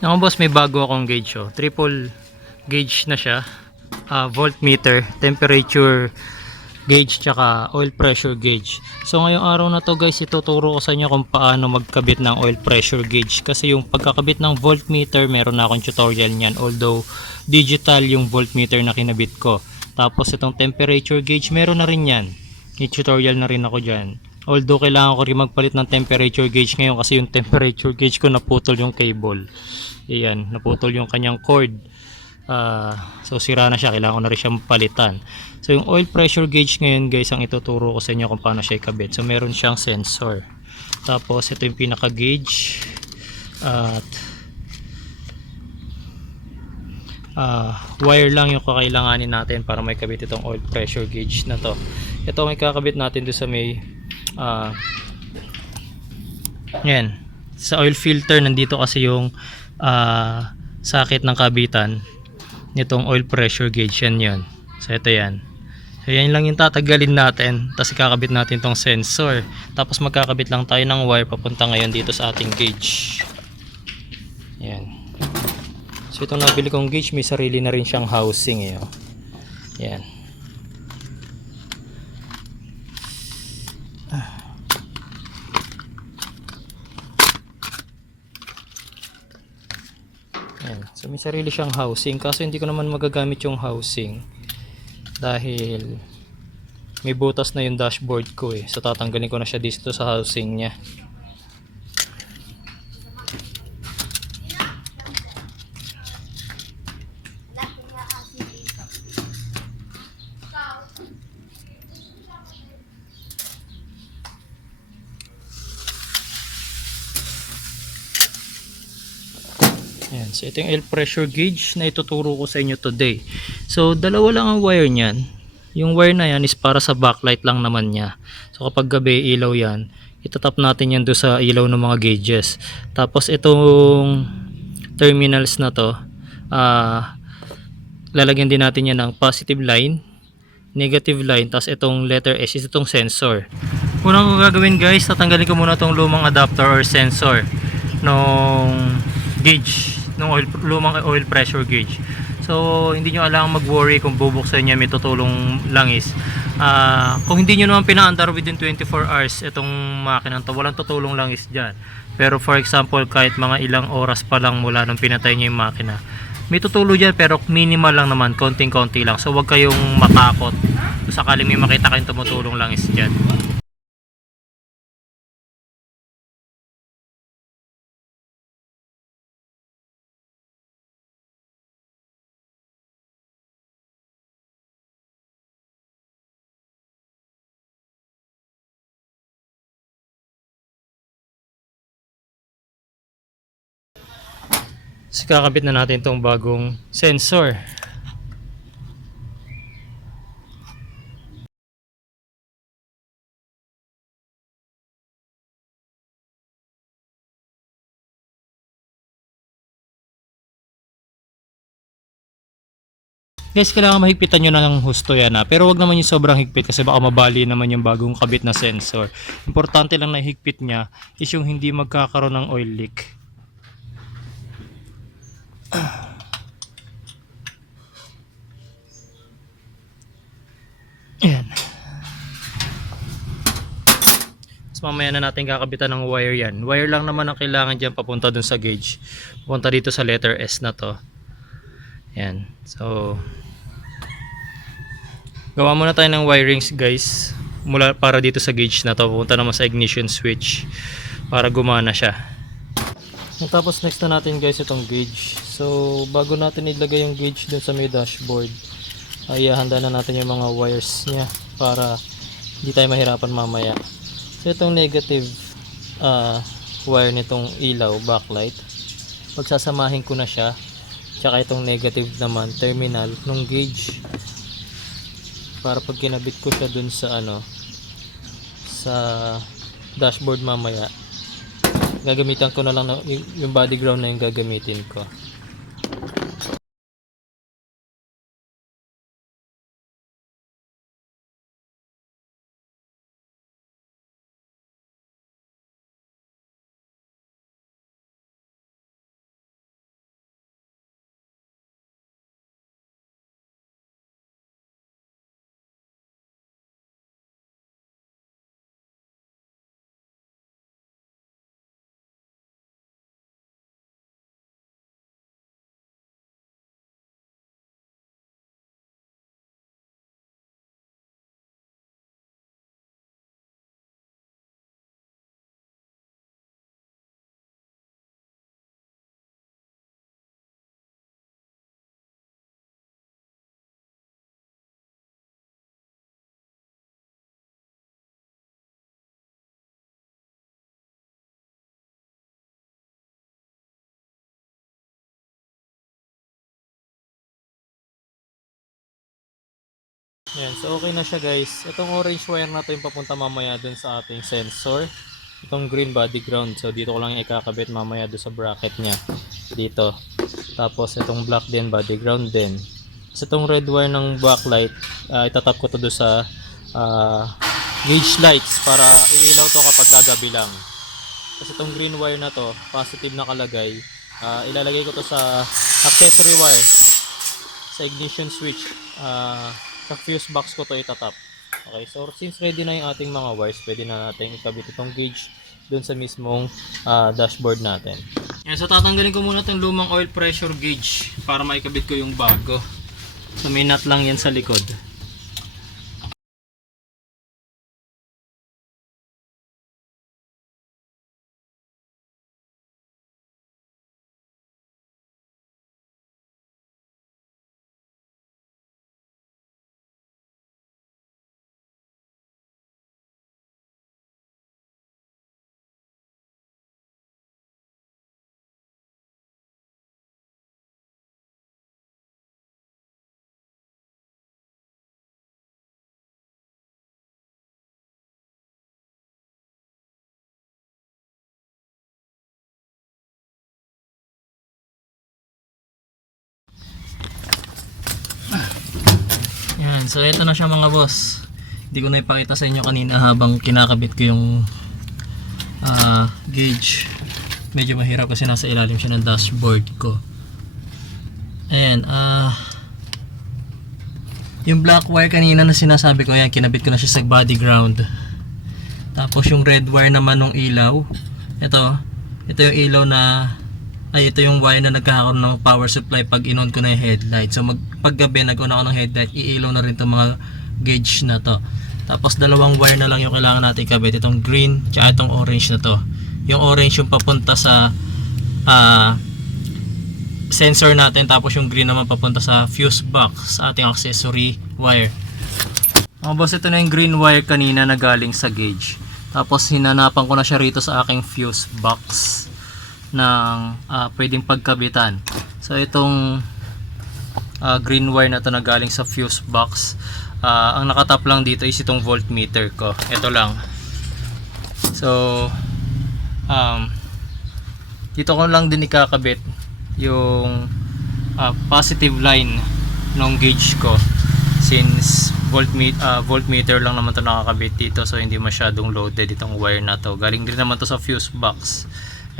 Ako boss, may bago akong gauge, oh. Triple gauge na siya. Voltmeter, temperature gauge, tsaka oil pressure gauge. So ngayong araw na to guys, ituturo ko sa inyo kung paano magkabit ng oil pressure gauge. Kasi yung pagkakabit ng voltmeter, meron na akong tutorial niyan. Although digital yung voltmeter na kinabit ko. Tapos itong temperature gauge, meron na rin yan. May tutorial na rin ako dyan. Although kailangan ko rin magpalit ng temperature gauge ngayon kasi yung temperature gauge ko naputol yung cable. Ayan, naputol yung kanyang cord. So sira na siya, kailangan ko na rin siyang palitan. So yung oil pressure gauge ngayon guys, ang ituturo ko sa inyo kung paano siya ikabit. So meron siyang sensor. Tapos ito yung pinaka gauge. At wire lang yung kakailanganin natin para may kabit itong oil pressure gauge na to. Ito may kakabit natin doon sa may yan, sa oil filter. Nandito kasi yung sakit ng kabitan nitong oil pressure gauge. Yan yun. So ito yan. So yan lang yung tatagalin natin. Tapos ikakabit natin tong sensor. Tapos magkakabit lang tayo ng wire papunta ngayon dito sa ating gauge. Yan. So itong nabili kong gauge, may sarili na rin siyang housing eh, oh. Yan. Yan. So may sarili siyang housing, kaso hindi ko naman magagamit yung housing dahil may butas na yung dashboard ko eh. So tatanggalin ko na siya dito sa housing niya. Ayan, so ito yung oil pressure gauge na ituturo ko sa inyo today. So dalawa lang ang wire niyan. Yung wire na yan is para sa backlight lang naman niya. So kapag gabi ilaw yan, itatap natin yan doon sa ilaw ng mga gauges. Tapos itong terminals na to, lalagyan din natin yan ng positive line, negative line, tapos itong letter S is itong sensor. Unang ko gagawin guys, tatanggalin ko muna itong lumang adapter or sensor nung gauge, nung lumang oil pressure gauge. So hindi nyo alang mag-worry kung bubuksan niya may tutulong langis. Kung hindi nyo naman pinaandar within 24 hours itong makina to, walang tutulong langis dyan. Pero for example, kahit mga ilang oras pa lang mula nung pinatay nyo yung makina, may tutulo dyan, pero minimal lang naman, konting-konti lang. So wag kayong matakot kung sakaling may makita kayong tumutulong langis dyan. So kakabit na natin itong bagong sensor. Guys, kailangan mahigpitan nyo ng husto yan ha. Pero wag naman yung sobrang higpit kasi baka mabali naman yung bagong kabit na sensor. Importante lang na higpit niya is yung hindi magkakaroon ng oil leak. Ayan. So mamaya na natin kakabitan ng wire yan. Wire lang naman ang kailangan dyan papunta dun sa gauge. Papunta dito sa letter S na to. Ayan. So gawa muna tayo ng wirings guys, mula para dito sa gauge na to, pupunta naman sa ignition switch para gumana siya. Tapos next na natin guys itong gauge. So bago natin ilagay yung gauge dun sa may dashboard, ay handa na natin yung mga wires nya para hindi tayo mahirapan mamaya. So itong negative wire nitong ilaw, backlight, pagsasamahin ko na siya, tsaka itong negative naman terminal nung gauge, para pag kinabit ko siya dun sa sa dashboard mamaya, gagamitan ko na lang yung body ground na yung gagamitin ko. Ayan, so okay na siya guys. Itong orange wire na to yung papunta mamaya dun sa ating sensor. Itong green body ground. So dito ko lang ikakabit mamaya dun sa bracket niya. Dito. Tapos itong black din body ground din. Tapos itong red wire ng backlight, itatap ko to dun sa gauge lights para iilaw to kapag kagabi lang. Tapos itong green wire na to, positive na kalagay. Ilalagay ko to sa accessory wire. Sa ignition switch. Sa fuse box ko to itatap. Okay, so since ready na yung ating mga wires, pwede na natin ikabit itong gauge dun sa mismong dashboard natin. Yan, so tatanggalin ko muna itong lumang oil pressure gauge para maikabit ko yung bago. So may nut lang yan sa likod. Yan, so ito na siya mga boss. Hindi ko na ipakita sa inyo kanina habang kinakabit ko yung gauge. Medyo mahirap kasi nasa ilalim siya ng dashboard ko. Ayan, yung black wire kanina na sinasabi ko, ayan, kinabit ko na siya sa body ground. Tapos yung red wire naman ng ilaw, ito yung ilaw na ito yung wire na nagkakaroon ng power supply pag in-on ko na yung headlight. So paggabi nag-on ako ng headlight, iilaw na rin itong mga gauge na to. Tapos dalawang wire na lang yung kailangan natin ikabit, itong green at itong orange na to. Yung orange yung papunta sa sensor natin, tapos yung green naman papunta sa fuse box sa ating accessory wire. Mga boss, ito na yung green wire kanina na galing sa gauge. Tapos hinanapan ko na siya rito sa aking fuse box ng pwedeng pagkabitan. So itong green wire na to na galing sa fuse box, ang nakatap lang dito is itong voltmeter ko. Ito lang. So dito ko lang din ikakabit yung positive line ng gauge ko, since voltmeter lang naman to nakakabit dito, so hindi masyadong loaded itong wire na to. Galing din naman to sa fuse box.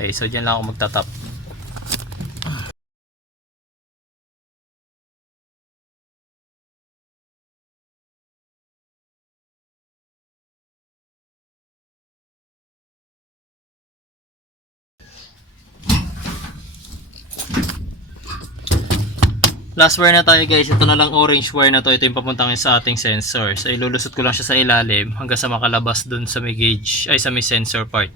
Okay, so dyan lang ako magtatap. Last wire na tayo guys. Ito na lang orange wire na to. Ito yung papuntang sa ating sensor. So ilulusot ko lang siya sa ilalim hanggang sa makalabas dun sa may gauge, sa may sensor part.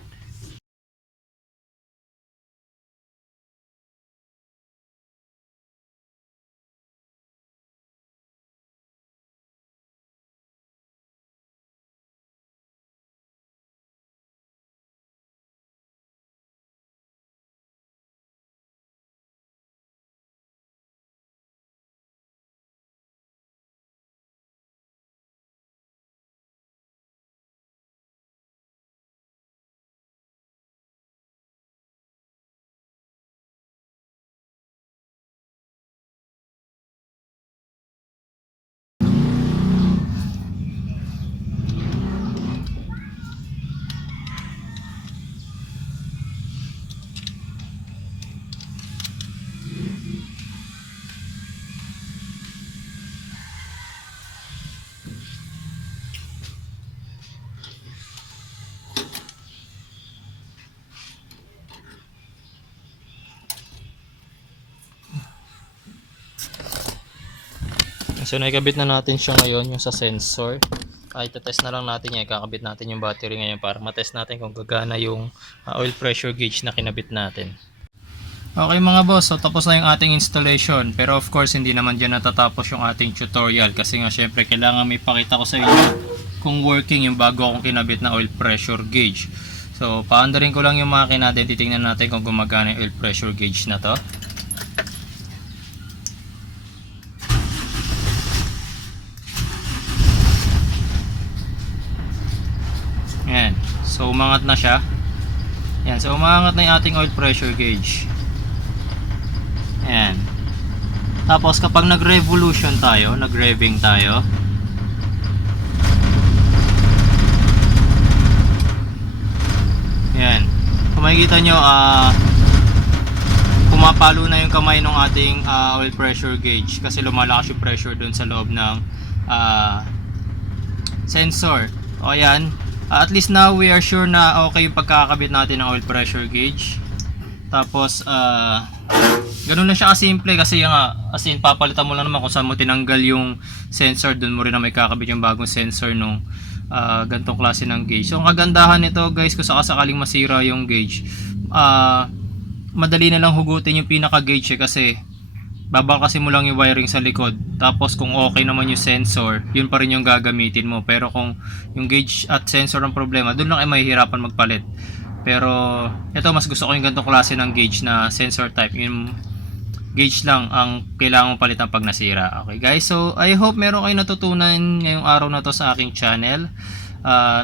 So naikabit na natin siya ngayon, yung sa sensor. Itetest na lang natin yan. Kakabit natin yung battery ngayon para matest natin kung gagana yung oil pressure gauge na kinabit natin. Okay mga boss, so tapos na yung ating installation. Pero of course hindi naman dyan natatapos yung ating tutorial, kasi nga syempre kailangan may pakita ko sa inyo kung working yung bago akong kinabit na oil pressure gauge. So paandarin ko lang yung makina natin, titingnan natin kung gumagana yung oil pressure gauge na to. So umangat na siya. Yan, so umangat na yung ating oil pressure gauge. Ayan. Tapos kapag nag-revolution tayo, nag-revving tayo, yan, kung makikita nyo, pumapalo na yung kamay ng ating oil pressure gauge kasi lumalakas yung pressure dun sa loob ng sensor. O yan, at least now we are sure na okay yung pagkakabit natin ng oil pressure gauge. Tapos ganun lang siya kasimple kasi as in papalitan mo lang naman kung saan mo tinanggal yung sensor, dun mo rin na may kakabit yung bagong sensor nung gantong klase ng gauge. So ang kagandahan nito guys, kung sakasakaling masira yung gauge, madali na lang hugutin yung pinaka gauge kasi babakasin mo lang yung wiring sa likod. Tapos kung okay naman yung sensor, yun pa rin yung gagamitin mo. Pero kung yung gauge at sensor ang problema, dun lang ay mahihirapan magpalit. Pero ito, mas gusto ko yung ganitong klase ng gauge na sensor type. Yung gauge lang ang kailangan mong palitan pag nasira. Okay guys, so I hope meron kayong natutunan ngayong araw na to sa aking channel.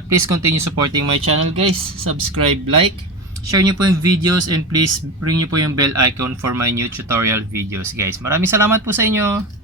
Please continue supporting my channel guys. Subscribe, like, share nyo po yung videos, and please bring nyo po yung bell icon for my new tutorial videos guys. Maraming salamat po sa inyo.